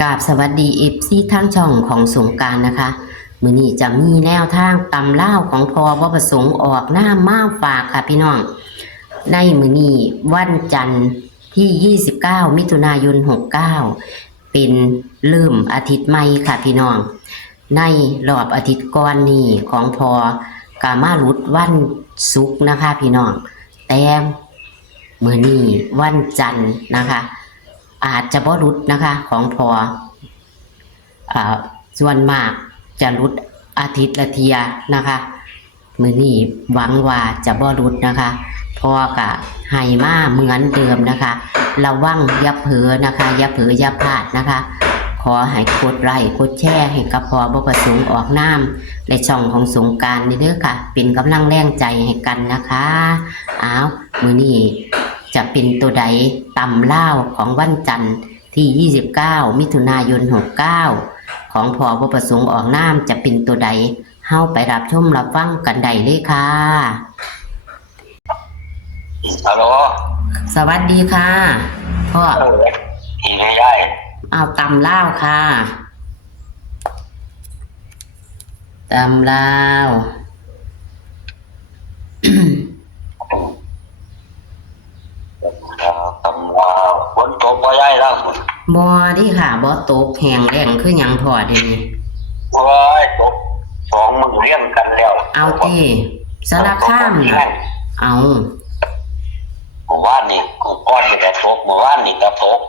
กราบสวัสดีFCทั้งช่องของสงกรานต์นะคะมื้อนี้จะมีแนวทางตำเล่าวของพอบ่ประสงค์ออกหน้ามาฝากค่ะพี่น้องในมื้อนี้วันจันทร์ที่29มิถุนายน69เป็นเริ่มอาทิตย์ใหม่ค่ะพี่น้องในรอบอาทิตย์ก่อนนี้ของพอกามาหลุดวันศุกร์นะคะพี่น้องแต่มื้อนี้วันจันทร์นะคะอาจจะบ่หลุดนะคะของพอส่วนมากจะหลุดอาทิตย์ละเทียนะคะมื้อนี้หวังว่าจะบ่หลุดนะคะพอกะให้มาเหมือนเดิมนะคะระวังอย่าเผลอนะคะอย่าเผลออย่าพลาดนะคะขอให้กดไลค์กดแชร์ให้กับพอบ่ประสงค์ออกนามและช่องของสงกรานต์นี่เด้อค่ะเป็นกำลังแรงใจให้กันนะคะมื้อนี้จะเป็นตัวใดตำเล่าวของวันจันทร์ที่29มิถุนายน69ของพอบ่ประสงค์ออกนามจะเป็นตัวใดเฮาไปรับชมรับฟังกันได้เลยค่ะฮัลโหลสวัสดีค่ะพ่อขี่ไม่ได้เอาตำเล่าวค่ะตำเล่าวตำลาวฝนตกบ่ได้แล้วบ่ดิค่ะบ่ตกแห้งแล้งคือหยังพ่อเดี๋ยวนี้โอ้ยตก2 มื้อเรียงกันแล้วเอาติสารคามเอาเมื่อวานนี่ก่อนนี่ก็ตกเมื่อวานนี่ก็ตก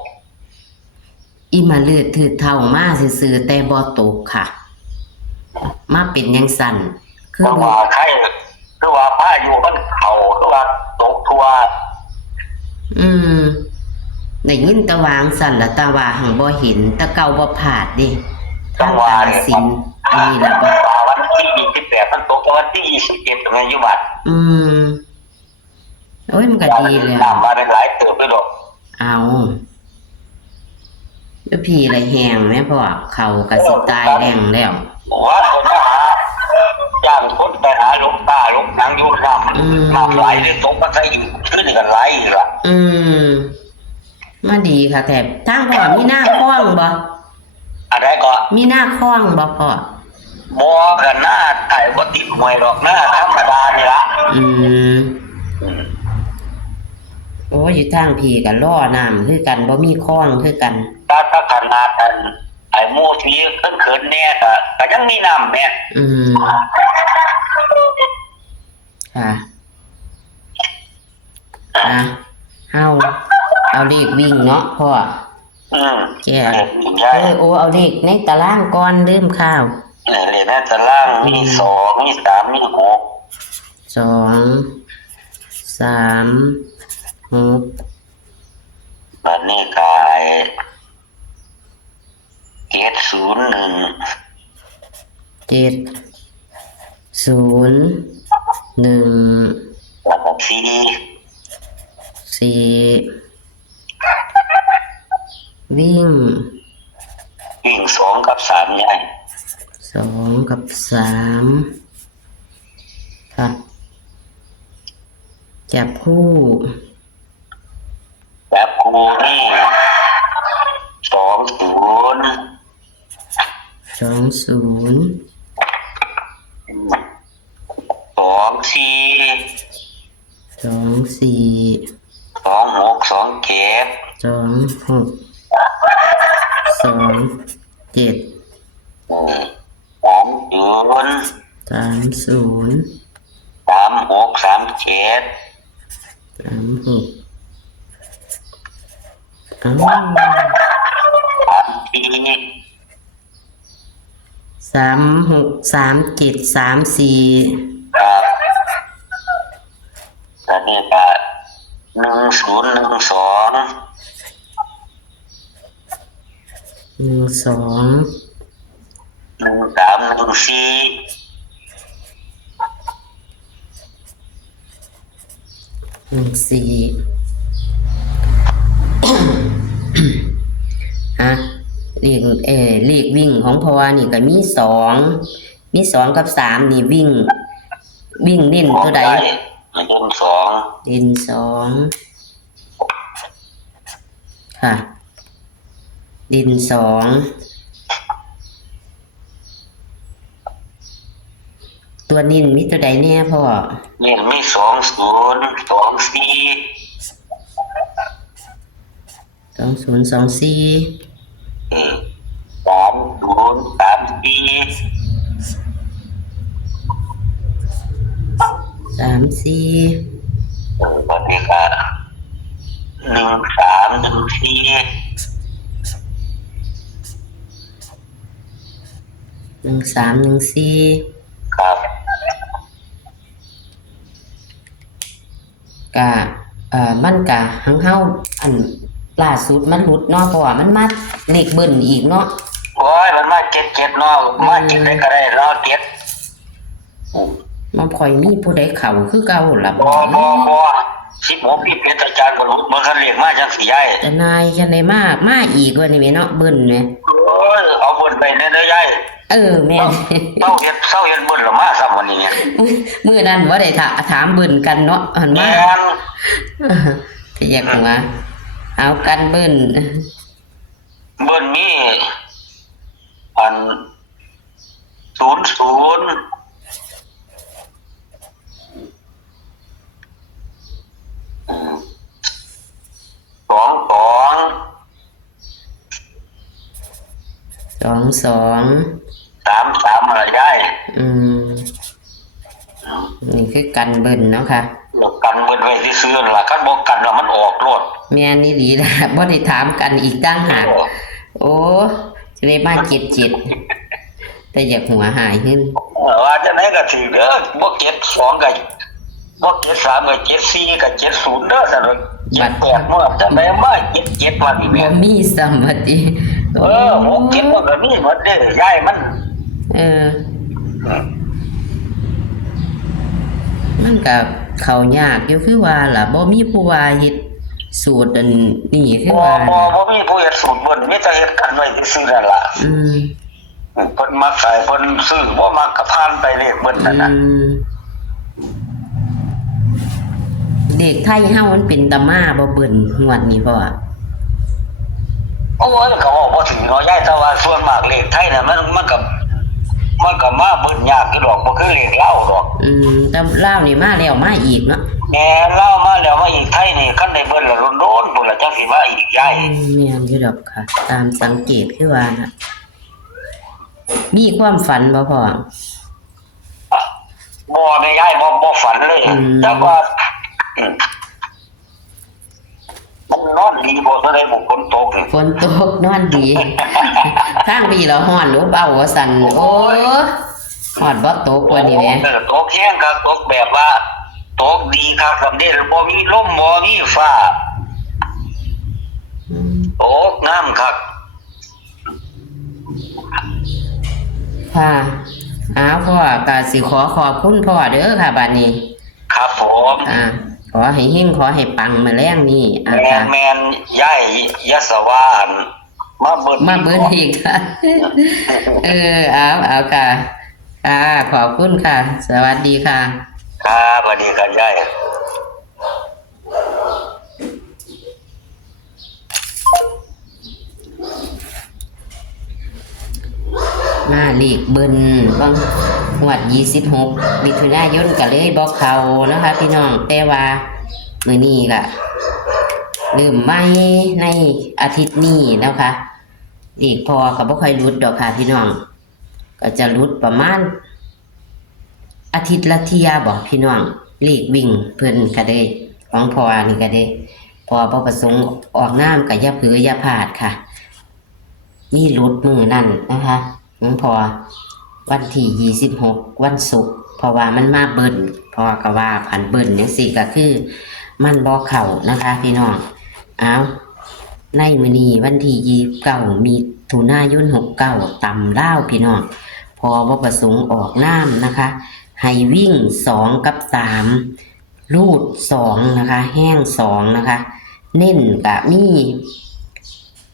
อีมาเลือดถือเท่ามาซื่อๆแต่บ่ตกค่ะมาเป็นจังซั่นคือว่าใครคือว่าพายุมันเข้าคือว่าตกทั่วได้ยินตะวางสั่นละตะว่าหังบ่เห็นตะเก่าบ่ผาดดิทางว่าสินอันนี้ล่ะบ่วันที่28มันตกวันที่21มันอยู่วัดโอ้ยมันก็ดีแล้วน้ำมาได้หลายเติบเลยดอกเอาแล้วพี่ละแห้งแม่พ่อเขาก็สิตายแรงแล้วว่าคนมาหาจ้างคนไปหาหลวงตาหลวงนางอยู่น้ำไหลเลยตกมาใส่อยู่ขึ้นกันไหลอยู่ล่ะมาดีค่ะแถบทางพ่อมีหน้าคล้องบ่อะไรก็มีหน้าคล้องบ่พ่อบ่กันหน้าไอ้บ่ติดหวยดอกหน้าธรรมดานี่ล่ะโอ้ยอยู่ทางพี่ก็ล้อน้ำคือกันบ่มีคล้องคือกันถ้าขนาดกันไอ้หมู่ที่เขินๆแน่ก็ยังมีน้ำแม่ค่ะเอาเลขวิ่งเนาะพ่อแกเอาเลขในตารางก่อนลืมข้าวเลขในตารางมี2มี3มี6 2 3 6บัดนี้ก็701 แล้วก็4วิ่ง2กับ3ใหญ่2กับ3ค่ะจับคู่นี่20 36 ครับตอนนี้ก็เลขวิ่งของพ่อนี่ก็มี2กับ3นี่วิ่งเน้นตัวใดเน้น2ค่ะ ดินสองตัวนินมีตัวใดเนี่ยพ่อ นี่มี20 24 2024 30 34 34ตอนนี้ก็1314 1314ครับ ก็มันก็หังเฮาอันล่าสุดมันหลุดเนาะเพราะว่ามันมาเลขเบิ้นอีกเนาะ โอ้ยมันมาเจ็ดเนาะมาเจ็ดได้ก็ได้รอเจ็ด มันค่อยมีผู้ใดเข้าคือเก่าล่ะ บ่16พี่เป็นอาจารย์บ่ทันเรียกมาจังสิยาย แต่นายจังได๋มาอีกว่านี่แม่เนาะเบิ้นแหม โอ้ยเอาเบิ่นไปเด้อยาย แม่น เศร้าเฮ็ดเบิ่นแล้วมาซ้ำวันนี้ มื้อนั้นบ่ได้ถามเบิ้นกันเนาะหัน แม่ มาน แต่อยากว่าเอากันเบิ้น เบิ่นมีอัน00 22 33อะไรยาย นี่คือกันเบิ้นเนาะค่ะ หลบกันเบิ่นไว้ซื่อๆล่ะคันบ่กันแล้วมันออกโลด แม่นอี่หลีนะบ่ได้ถามกันอีกต่างหากโอ้จะได้มา77แต่อยากหัวหายขึ้น ว่าจังได๋ก็ถือเด้อบ่72ก็บ่73ก็74ก็70เด้อซั่น78มื้อจังได๋มา77มานี่แม่ บ่มีสัมปติ 67มันก็มีหมดเด้อยายมัน มันก็เข้ายากอยู่คือว่าล่ะบ่มีผู้ว่าเฮ็ดสูตรอันนี้คือว่า บ่มีผู้เฮ็ดสูตรเบิ่นมีแต่เฮ็ดกันไว้ซื่อๆนั่นล่ะเพิ่นมักใส่เพิ่นซื้อบ่มักก็ผ่านไปเลขเบิ่นนั่นน่ะ เด็กไทยเฮามันเป็นตามาบ่เบิ่นงวดนี้พ่อ โอ้ยก็บอกบ่ถึงเนาะยายแต่ว่าส่วนมากเลขไทยน่ะมันก็มาเบิ่นยากอยู่ดอกบ่คือเลขลาวดอก แต่ลาวนี่มาแล้วมาอีกเนาะ แหน่ลาวมาแล้วมาอีกไทยนี่คันได้เบิ่นแล้วโดนๆพุ่นล่ะจังสิมาอีกยาย แม่นอยู่ดอกค่ะ ตามสังเกตคือว่าน่ะมีความฝันบ่พ่อ บ่แม่ยายบ่ฝันเลยแต่ว่ามันนอนดีบ่ทันได้บ่ฝนตก ฝนตกนอนดี ทางดีแล้วฮ้อนหรือเบาว่าสั่นโอ้ฮ้อนบ่ตกว่านี่แหม ตกแห้งครับตกแบบว่าตกดีครับสำเร็จบ่มีลมบ่มีฟ้าตกน้ำครับ ค่ะพ่อก็สิขอบคุณพ่อเด้อค่ะบัดนี้ ครับผม ขอให้เฮงขอให้ปังมาแรงนี่ค่ะ แมนย่ายยศวานมาเบิ่น อีกค่ะ เอาค่ะขอบคุณค่ะ สวัสดีค่ะ ครับสวัสดีครับย่าย มาเลขเบิ้นบางงวด26มิถุนายนก็เลยบอกเขานะคะพี่น้องแต่ว่ามื้อนี้ก็เริ่มใหม่ในอาทิตย์นี้แล้วค่ะเลขพอก็บ่ค่อยหลุดดอกค่ะพี่น้องก็จะหลุดประมาณอาทิตย์ละเที่ยบ่พี่น้องเลขวิ่งเพิ่นก็ได้ของพอนี่ก็ได้พอบ่ประสงค์ออกน้ำก็อย่าเผลออย่าพลาดค่ะมีหลุดมื้อนั้นนะคะพอวันที่26วันศุกร์เพราะว่ามันมาเบิ่นพอก็ว่าผันเบิ่นจังซี่ก็คือมันบ่เข้านะคะพี่น้องในมื้อนี้วันที่29มีถุนายน69ตำลาวพี่น้องพอบ่ประสงค์ออกน้ำนะคะให้วิ่ง2กับ3รูด2นะคะแห้ง2นะคะเน้นก็มี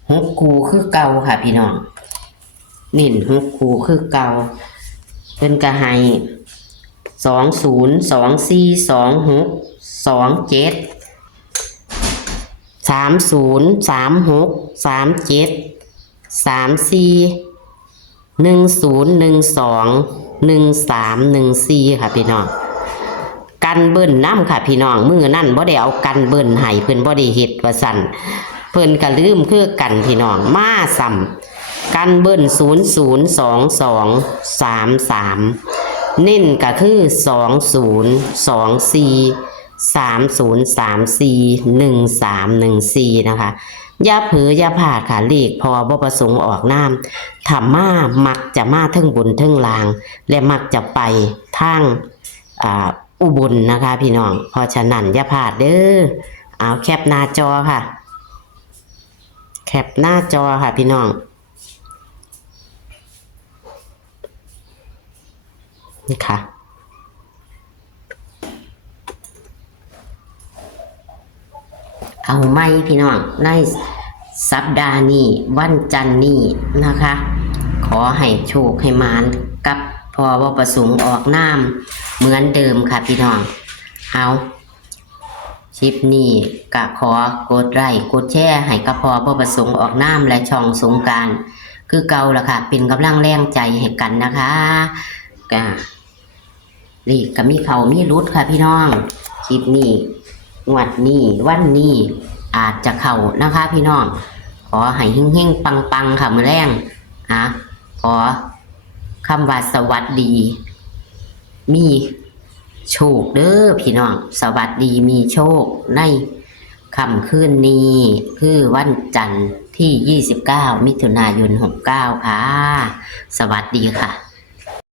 6คู่คือเก่าค่ะพี่น้องเน้น6คู่คือเก่าเพิ่นก็ให้20 24 26 27 30 36 37 34 1012 1314ค่ะพี่น้องกันเบิ้นน้ำค่ะพี่น้องมือนั่นบ่ได้เอากันเบิ้นให้เพิ่นบ่ได้เฮ็ดว่าสั่นเพิ่นก็ลืมคือกันพี่น้องมาซ้ำกันเบิ้น002233เน้นก็คือ202430341314นะคะอย่าเผลออย่าพลาดค่ะเลขพอบ่ประสงค์ออกนามถ้ามามักจะมาเทิงบนเทิงล่างและมักจะไปทางอุบลนะคะพี่น้องเพราะฉะนั้นอย่าพลาดเด้อเอาแคปหน้าจอค่ะแคปหน้าจอค่ะพี่น้องนี่ค่ะเอาไหมพี่น้องในสัปดาห์นี้วันจันทร์นี้นะคะขอให้โชคให้มานกับพอว่าประสงค์ออกนามเหมือนเดิมค่ะพี่น้องเอาคลิปนี้ก็ขอกดไลค์กดแชร์ให้กับพอว่าประสงค์ออกนามและช่องสงกรานต์คือเก่าละค่ะเป็นกำลังแรงใจให้กันนะคะก็นี่ก็มีเขามีรุดค่ะพี่น้องคลิปนี้งวดนี้วันนี้อาจจะเข้านะคะพี่น้องขอให้เฮงๆปังๆค่ะมื้อแรงขอคำว่าสวัสดีมีโชคเด้อพี่น้องสวัสดีมีโชคในค่ำคืนนี้คือวันจันทร์ที่29 มิถุนายน 69ค่ะสวัสดีค่ะ